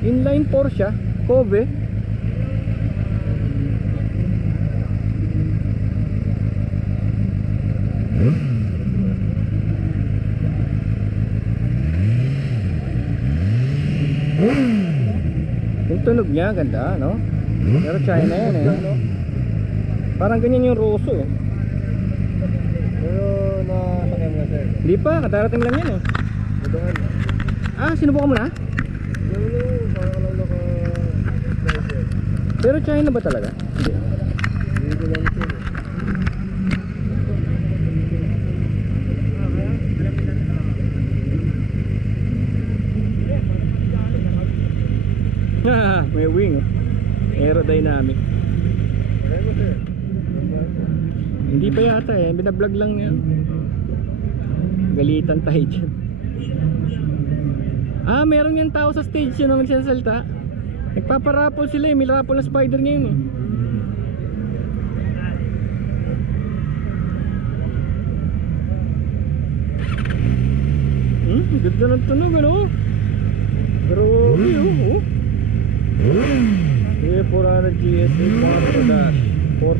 Inline 4 siya, Kobe. Yung tunog niya, ganda, no? Pero China yan eh. Parang ganyan yung Rosso eh. Pero nasakyan mo na sir. Hindi pa, kadarating lang yan eh. Madohan. Ah, sinubukan mo na? Lalo, parang lang naka-driver. Pero China ba talaga? Hindi. Hindi ko lang sir. May wing oh. Aerodynamic. Kaya mo sir. Hindi pa yata eh, binablog lang yan. Galitan tayo dyan. Ah, meron yung tao sa stage yun ang nagsasalita. Nagpaparapol sila eh, may rapol na spider ngayon eh. Ganda ng tunog ano. Pero oh. Yeah, 400 GSA 4 dash 4.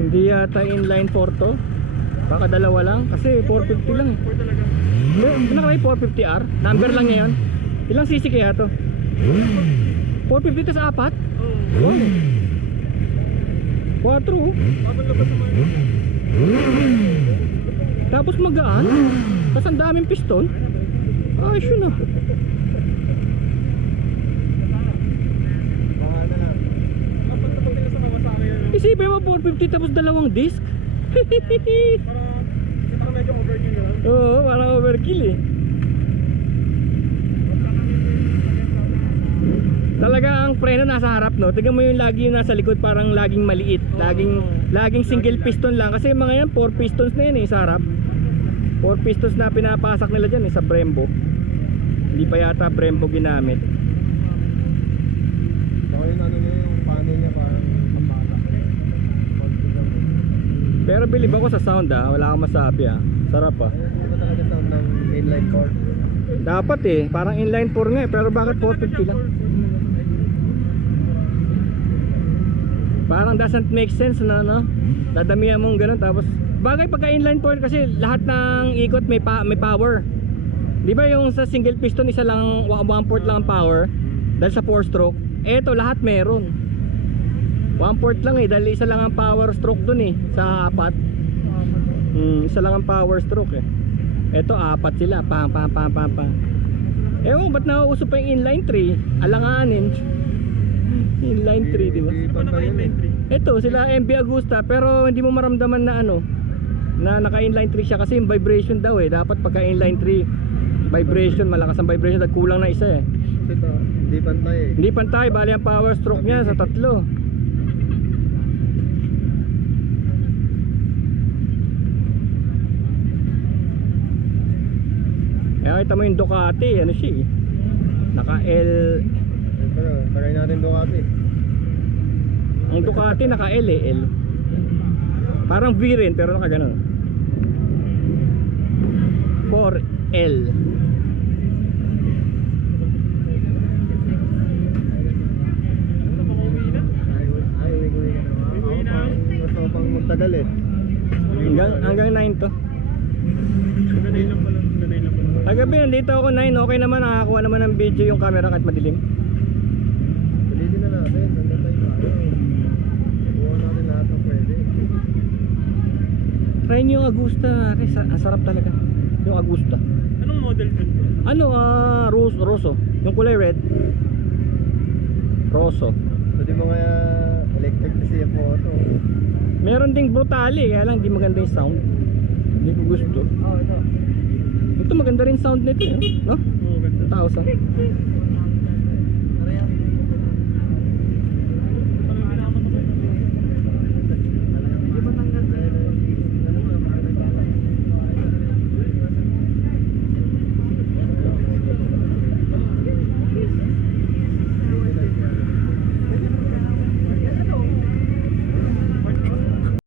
Hindi yata inline 4 to. Baka dalawa lang kasi 450 lang. Nakalagay 450R. Number lang niya yun. Ilang cc kaya to? 450 to sa 4? Oh. 4 oh. Tapos magaan. Tapos ang daming piston. Ayos yun ah. Baka na lang. Isipin mo 450 tapos dalawang disc. Parang medyo overkill yun. Oo, parang overkill eh. Talaga ang preno nasa harap no. Tingnan mo yung lagi yung nasa likod parang laging maliit. Laging single piston lang kasi mga yan 4 pistons na yan eh sa harap. 4 pistons na pinapasak nila dyan eh sa Brembo. Hindi pa yata Brembo ginamit. Baka yung ano niya, yung panel niya parang kapatak. Pero bilib ako sa sound ah. Wala akong masabi ah. Sarap ah. Hindi ba talaga sound ng inline cord? Dapat eh. Parang inline 4 nga eh. Pero bakit 450 lang? Parang doesn't make sense na no? Dadamihan mong ganun tapos bagay pagka inline 4 kasi lahat ng ikot may power. Di ba yung sa single piston isa lang 1 port lang ang power dahil sa 4 stroke. Eto lahat meron 1 port lang eh dahil isa lang ang power stroke dun eh sa 4. Isa lang ang power stroke eh. Eto 4 sila pam. Ewan ba't nauuso pa yung inline 3? Alanganin. Inline 3 di ba? Ito sila MB Agusta pero hindi mo maramdaman na ano na naka inline 3 siya kasi yung vibration daw eh. Dapat pagka inline 3 vibration, malakas ang vibration at kulang na isa eh. Ito, hindi pantay eh. Hindi pantay, bali ang power stroke niya sa 3. Kaya kita mo yung Ducati, ano siya eh. Naka L. Pero, tagay natin Ducati. Ang Ducati naka L eh, L. Parang V rin pero naka ganun. 4L. Ay, uwi na. Gusto pang magtagal eh. Hanggang 9 to. Kagabi nandito ako 9, okay naman, nakakuha naman ng video yung camera kahit madilim. Pilitin na natin, nandun tayo tayo. Buha natin lahat ng pwede. Try nyo yung Agusta, ang sarap talaga. Yung Agusta. Anong model po? Ano, Rosso. Yung kulay red. Rosso. So di mga electric na siya po ito. Meron ding Brutale, kaya lang di maganda yung sound. Hindi ko gusto. Oh, ito. Ito maganda rin sound nito, no? Oo, ganda. 1,000.